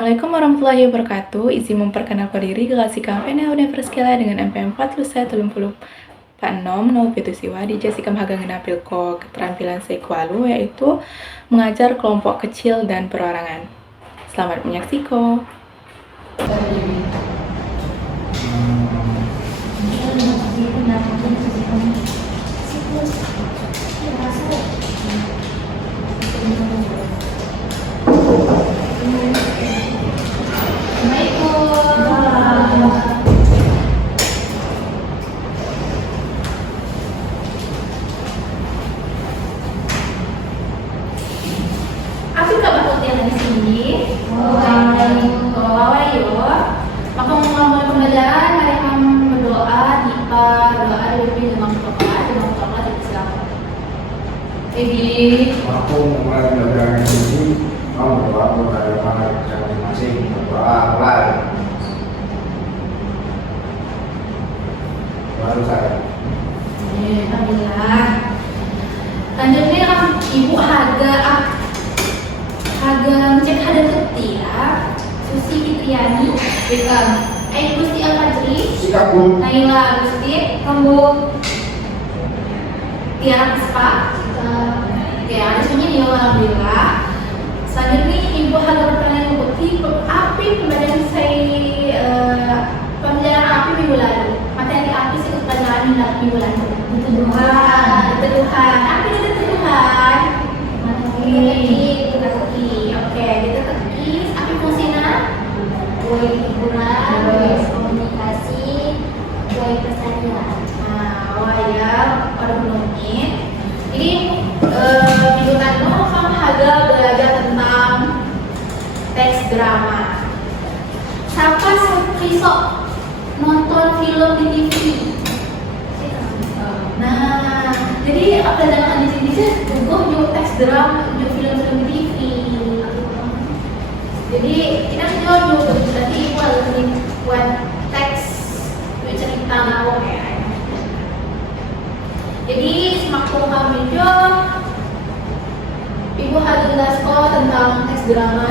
Assalamualaikum warahmatullahi wabarakatuh. Izin memperkenalkan diri Gelasi Kampenya Universiskela dengan MPM 41 no Siwa di Jessica Mahagang Napilko keterampilan sekwalu yaitu mengajar kelompok kecil dan perorangan. Selamat menyaksikan. Jadi aku mulai belajar ini mau berdoa kepada mana masing-masing berdoa mulai baru saya. Alhamdulillah. Selanjutnya Ibu harga cek harga ketia Susi Fitriani Gusti Al-Fajri Sikap Bu Naila Gusti Kambu Tiara Kespa. Oke, ada semuanya ya, alhamdulillah. Selanjutnya Ibu harga pertanyaan bukti api pembelajaran pembelajaran api minggu lalu. Materi api sih pelajaran minggu lalu. Tuduhan, api itu tuduhan. Oke, kita tekis. Api fungsinya? Buat hiburan, buat komunikasi, buat persalinan. Pada menit. Jadi minggu lalu kamu harga belajar tentang teks drama. Siapa besok nonton film di TV? Nah, jadi pelajaran di sini juga teks drama, juga film-film di TV. Jadi kita juga berarti Ibu harus buat teks cerita nawang ya. Jadi semakin kami Ibu harus jelaskan tentang teks drama.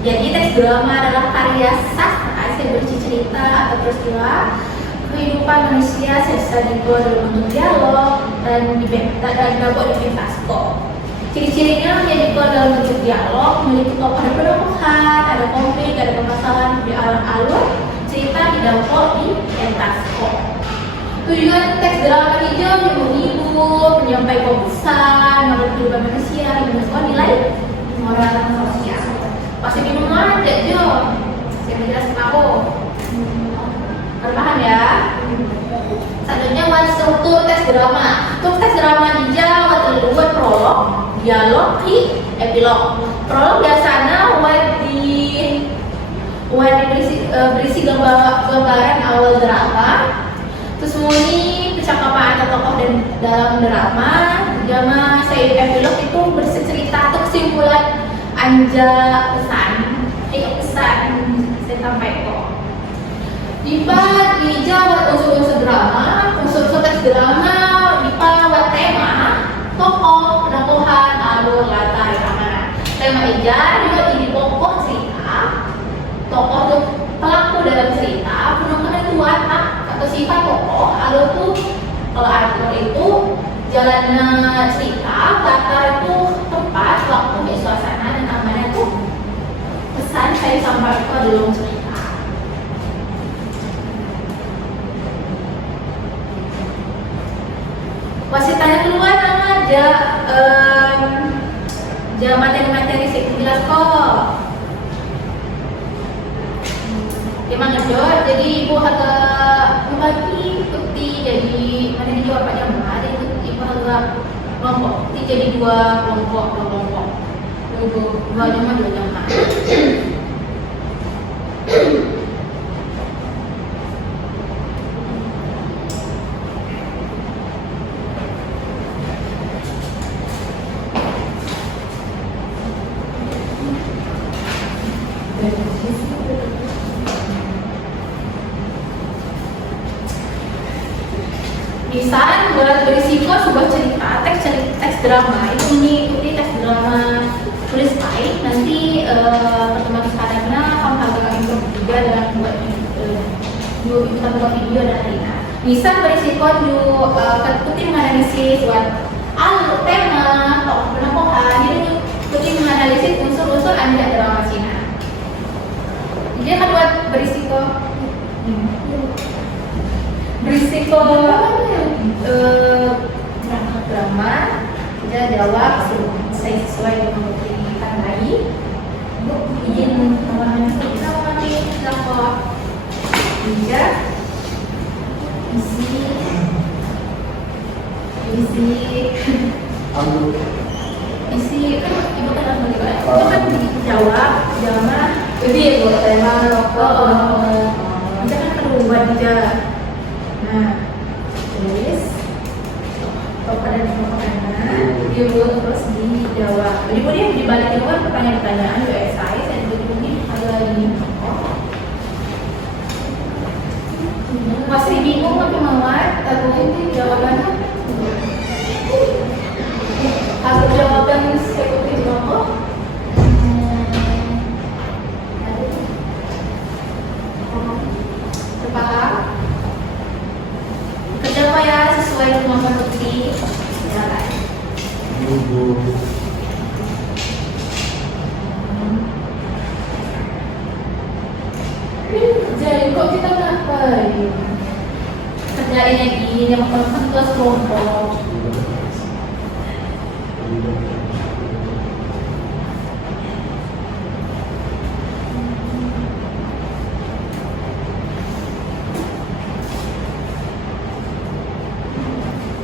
Jadi teks drama adalah karya sastra yang berisi cerita atau peristiwa kehidupan manusia serta dibuat dalam bentuk dialog dan dibuat di pentasko. Ciri-cirinya dibuat dalam bentuk dialog, memiliki tokoh ada penemuan, ada konflik, ada permasalahan di alur-alur, cerita didampok di pentasko. Tujuan teks drama hijau menghibur, menyampaikan pesan, menurut kehidupan manusia, menunjukkan nilai moral dan sosial. Pasti bingung ada Jo, saya menjelaskan aku. Paham ya? Selanjutnya struktur teks drama. Untuk teks drama hijau terdapat prolog, dialog, epilog. Prolog biasanya berisi gambaran awal drama. Terus ini percakapan antar tokoh dan dalam drama. Saya epilog itu bercerita atau kesimpulan pesan saya sampaikan. Di Jawa unsur-unsur drama, unsur-unsur teks drama, buat tema, tokoh, penemuan, alur, latar, amanah. Tema ija juga jadi pokok cerita, tokoh itu pelaku dalam cerita, penemuan itu watak atau sifat tokoh, alur itu kalau alur itu jalannya cerita, latar itu tempat, waktu, suasana, dan amanah itu pesan saya sampaikan dalam cerita. Masih tanya duluan aja materi-materi saya jelas kok. Gimana Jo? Jadi Ibu agak membagi bukti jadi materi jawabannya mana? Ibu agak kelompok, jadi dua kelompok. Dua jam. Misal buat berisiko sebuah cerita teks drama itu mengikuti teks drama tulis baik nanti pertemuan sekarangnya contoh video dan lainnya. Bisa berisiko kutip menganalisis tema, tokoh penokohan, jadi kutip menganalisis unsur-unsur anjak drama Cina. Jadi akan buat berisiko drama. Kita jawab sesuai dengan bukti tadi. Bu, izin tambahan kita nanti dapat bijak isi kan ibu kan harus menjawab itu kan dijawab jawab jadi ibu tema bisa kan kedua juga. Nah tulis pada ibu terus dijawab. Jadi dia dibalikin kan pertanyaan-pertanyaan juga esai saya ini ada ini masih bingung tapi mawar atau ini jawabannya aku jawaban seperti contoh terpaham kerja apa ya sesuai kemampuan bukti jalan jadi kok kita ngapain kerjain lagi yang melakukan kelas kelompok.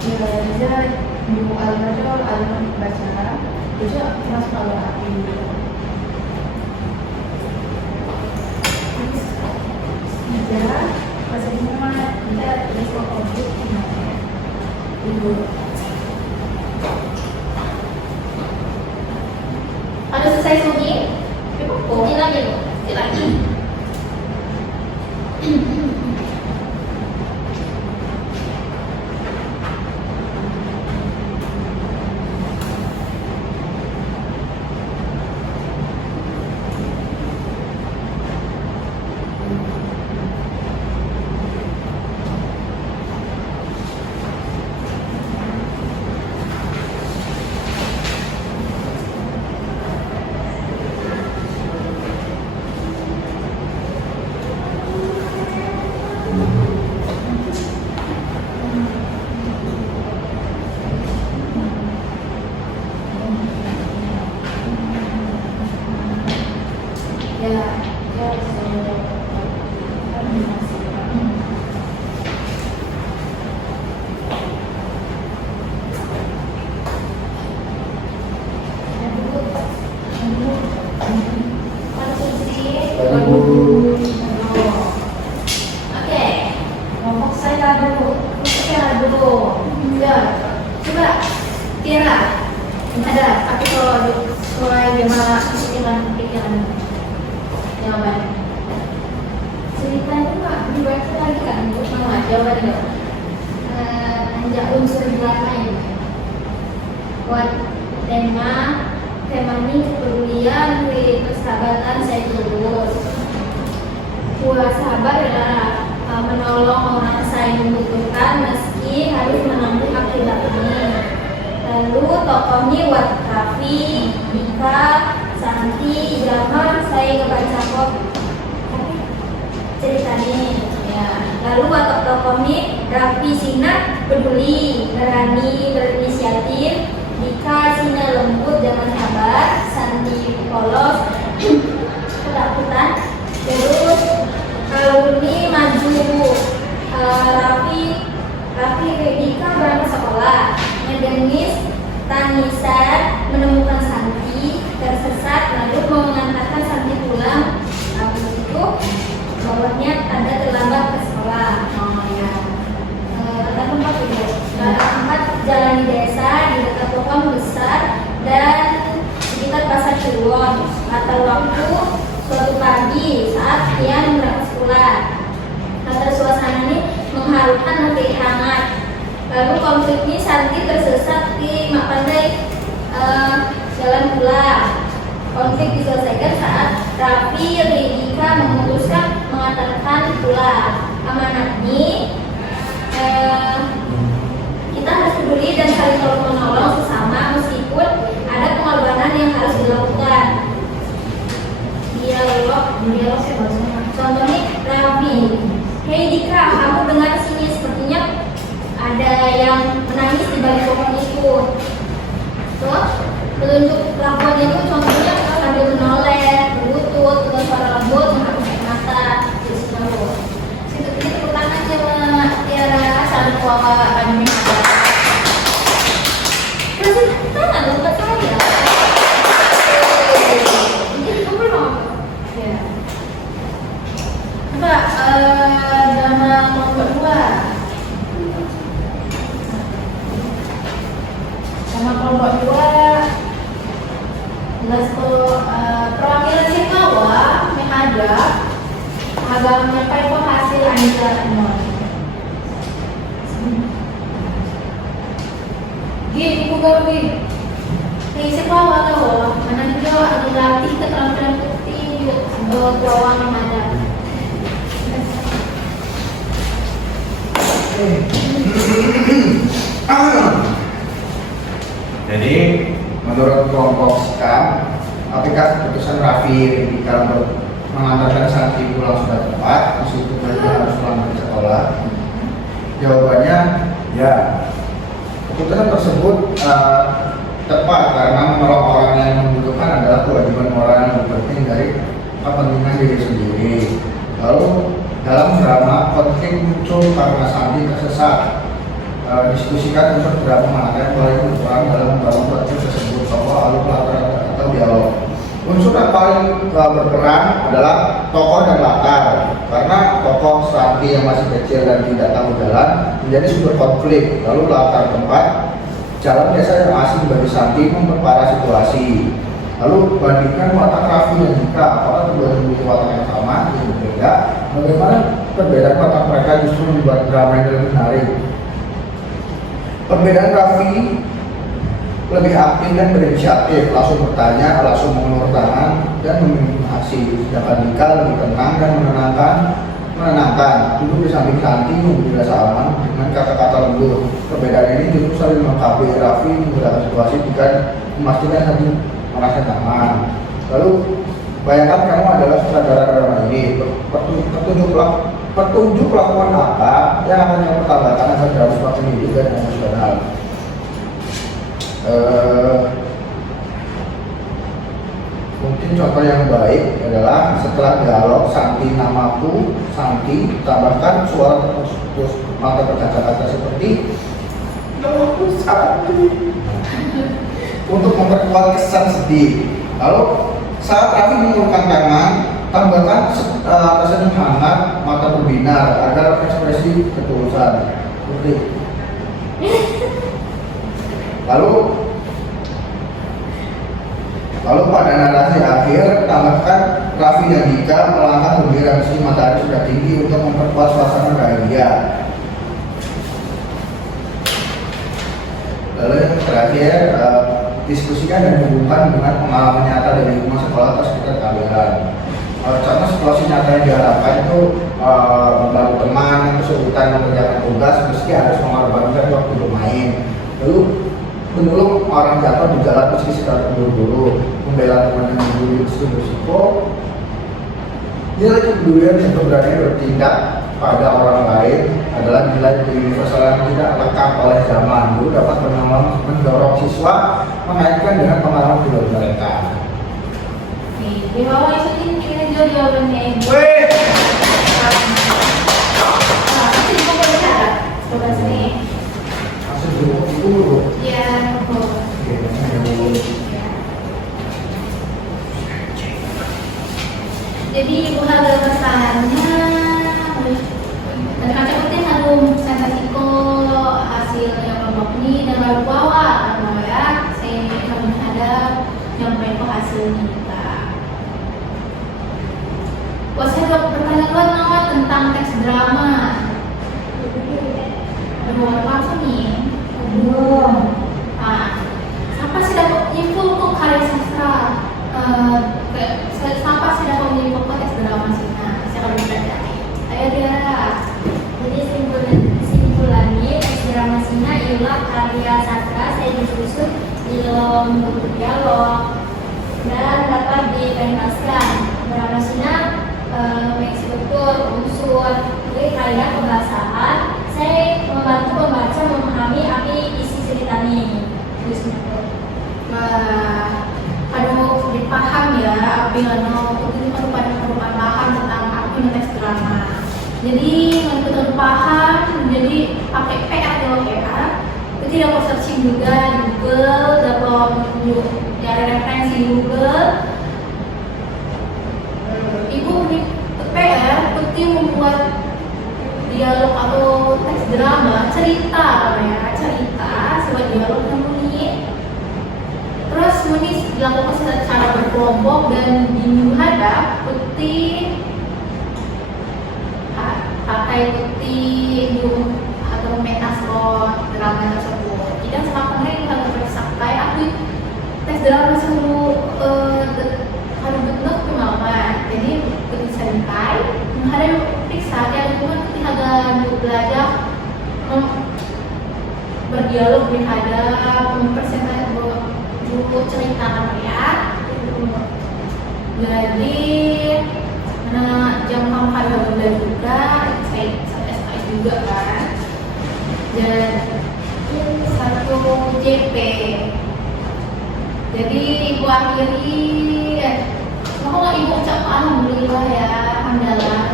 Belajar buku al-Majul baca juga mas kalau hati bahasa semua kita tulis konflik ibu. Ada selesai sunyi? Ini lagi bu, ini lagi. Tema ini kepedulian di persahabatan saya terus. Buat sahabat adalah menolong orang saya membutuhkan meski harus menanggung akibatnya. Lalu tokohnya Wat Raffi, Dika, Santi, Jama, saya ngebaca kok ceritanya. Ya. Lalu watak tokohnya Raffi Sina peduli, berani, berinisiatif. Dika Sina lembut, jangan sabar. Santi polos, ketakutan. Terus kalau ini maju. Raffi Dika berangkat sekolah. Ngedenis tangisan menemukan Santi tersesat, lalu mau mengantarkan Santi pulang. Habis itu bawahnya tanda terlambat ke sekolah. Kata tempat itu. Tempat jalan di desa di dekat pohon besar dan sekitar pasar Cirebon. Atau waktu suatu pagi saat Tian berangkat sekolah. Kata suasana ini mengharukan nanti hangat. Lalu konfliknya Santi tersesat di mak pandai jalan pulang. Konflik diselesaikan saat Raffi Dika memutuskan mengantarkan pulang. amanat ini kita harus peduli dan saling tolong menolong sesama meskipun ada pengorbanan yang harus dilakukan. Dialog sih maksudnya. Contohnya Rabi, hei Dika, kamu dengar sini sepertinya ada yang menangis di balik pohon itu. Tuh, penunjuk lakuannya itu contohnya sambil menoleh, berlutut, dengan suara lembut, menghapus mata, terus terus. Situ tepuk tangan sama Tiara, saling kuawa anime. Kasih tangan buat saya. Jadi kamu dong. Ya. Coba drama kelompok 2. Sama kelompok 2 jelas tuh perwakilan siswa menghadap agak menyampaikan hasil Anissa Imon. Gini, buka gini. Ini siswa kalau mana juga ada latih keterampilan putih bawah menghadap. Jadi menurut kelompok SKAM, apakah keputusan Raffi Dika untuk mengantarkan santri pulang sudah tepat meskipun mereka harus pulang ke sekolah? Jawabannya ya. Keputusan tersebut tepat karena menolong orang yang membutuhkan adalah kewajiban orang yang berpenting dari kepentingan diri sendiri. Lalu dalam drama konflik muncul karena santri tersesat. Diskusikan untuk drama mengatakan bahwa orang dalam membangun konflik tersebut bahwa alur latar atau dialog. Unsur yang paling berperan adalah tokoh dan latar, karena tokoh santri yang masih kecil dan tidak tahu jalan menjadi sumber konflik. Lalu latar tempat jalan biasa yang asing bagi santri memperparah situasi. Lalu bandingkan watak Raffi dan Dika, apakah keduanya memiliki watak yang sama atau berbeda? Bagaimana perbedaan watak mereka justru membuat drama yang lebih menarik? Perbedaan Raffi lebih aktif dan berinisiatif, langsung bertanya, langsung mengulur tangan dan memimpin aksi. Sedangkan Dika lebih tenang dan menenangkan, duduk di samping santri memberi rasa aman dengan kata-kata lembut. Perbedaan ini justru saling melengkapi. Raffi menggunakan situasi Dika memastikan santri merasa nyaman. Lalu bayangkan kamu adalah sutradara drama ini, petunjuk lakukan apa yang akan kamu tambahkan agar drama semakin hidup dan emosional. Mungkin contoh yang baik adalah setelah dialog Santi namaku Santi, tambahkan suara terputus mata berkaca-kaca seperti namaku Santi untuk memperkuat kesan sedih. Lalu saat Raffi mengulurkan tangan, tambahkan tersenyum hangat, mata berbinar agar ekspresi ketulusan. Seperti Lalu pada narasi akhir, tambahkan Raffi dan Dika melangkah gembira meski matahari sudah tinggi untuk memperkuat suasana bahagia. Lalu yang terakhir, diskusikan dan hubungkan dengan pengalaman nyata dari rumah sekolah atau sekitar kalian. Contoh situasi nyata yang diharapkan itu membantu teman yang kesulitan mengerjakan tugas meski harus mengorbankan waktu bermain. Lalu menolong orang jatuh di jalan meski sedang terburu-buru, membela teman yang membuli meski berisiko. Nilai kepedulian yang berani bertindak pada orang lain adalah nilai universal yang tidak lekang oleh zaman. Dulu dapat mendorong siswa mengaitkan dengan pengalaman pribadi mereka. Di bawah itu ini jawabannya. Weh. Nanti mau bicara, coba sini. Masuk dulu. Ya, jadi ibu harga pesannya dan kaca putih harum sentatiko hasilnya kelompok ini dan lalu bawa karena ya saya akan menghadap nyampe ke hasilnya juga. Buat saya pertanyaan nama tentang teks drama. Kedua apa nih? Sampai sih dapat info kok karya sastra. Sampai sih dapat info kok teks drama sih. Nah, saya akan belajar. Ayo dia. untuk berdialog dan dapat dipentaskan. Berhasilnya mengisi betul unsur kaidah kebahasaan. Saya membantu pembaca memahami apa isi cerita ini. Aduh, dipaham ya, apa yang ini merupakan bahan tentang apa teks drama. Jadi untuk paham, jadi pakai PR atau PR. Itu dapat searching juga di Google, dapat dari referensi Google. Ibu ini PR, penting membuat dialog atau teks drama, cerita sebuah dialog yang unik. Terus ini dilakukan secara berkelompok dan dihadap penting pakai putih atau metafor drama tersebut. Tidak sama kemarin kalau sampai aku tes drama semua harus bentuk pengalaman. Jadi putih sampai menghadap periksa yang cuma kita agak belajar berdialog dihadap mempresentasi buku cerita ya. Jadi jam kamu belajar juga, saya SKS juga kan. Dan satu JP. Jadi ibu akhiri, semoga ibu ucapkan alhamdulillah ya, alhamdulillah,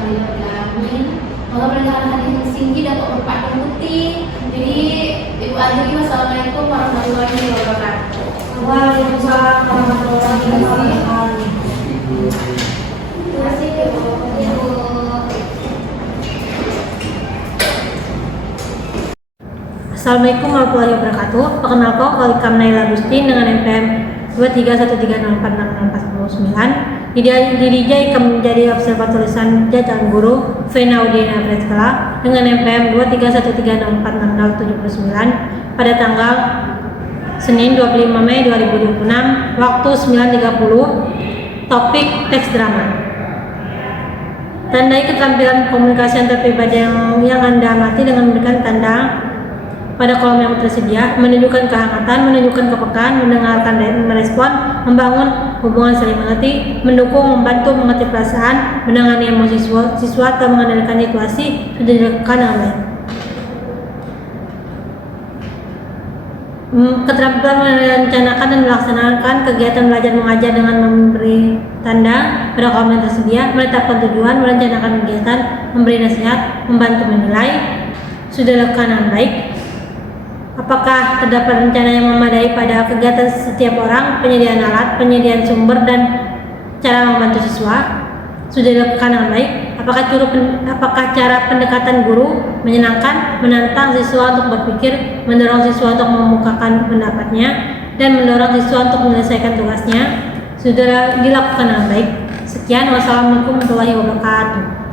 amin. Semoga pendengaran hati yang tinggi dapat berpadu putih. Jadi ibu akhiri, wassalamualaikum warahmatullahi wabarakatuh. Waalaikumsalam warahmatullahi wabarakatuh. Terima kasih ibu. Assalamualaikum warahmatullahi wabarakatuh. Perkenalkan, Walikam Naila Agustin dengan NPM 2313046449. Didijai menjadi observator tulisan jajaran guru Venaudina Fretkala dengan NPM 2313046079 pada tanggal Senin 25 Mei 2026, waktu 9.30, topik teks drama. Tandai keterampilan komunikasi antar pribadi yang Anda amati dengan memberikan tanda pada kolom yang tersedia, menunjukkan kehangatan, menunjukkan kepekaan, mendengarkan dan merespon, membangun hubungan saling mengerti, mendukung, membantu, mengerti perasaan, menangani emosi siswa, atau mengendalikan situasi sudah dilakukan dengan baik. Keterampilan merencanakan dan melaksanakan kegiatan belajar mengajar dengan memberi tanda pada kolom yang tersedia, menetapkan tujuan, merencanakan kegiatan, memberi nasihat, membantu menilai sudah dilakukan dengan baik. Apakah terdapat rencana yang memadai pada kegiatan setiap orang, penyediaan alat, penyediaan sumber, dan cara membantu siswa sudah dilakukan dengan baik? Apakah cara pendekatan guru menyenangkan, menantang siswa untuk berpikir, mendorong siswa untuk membukakan pendapatnya, dan mendorong siswa untuk menyelesaikan tugasnya sudah dilakukan dengan baik? Sekian, wassalamualaikum warahmatullahi wabarakatuh.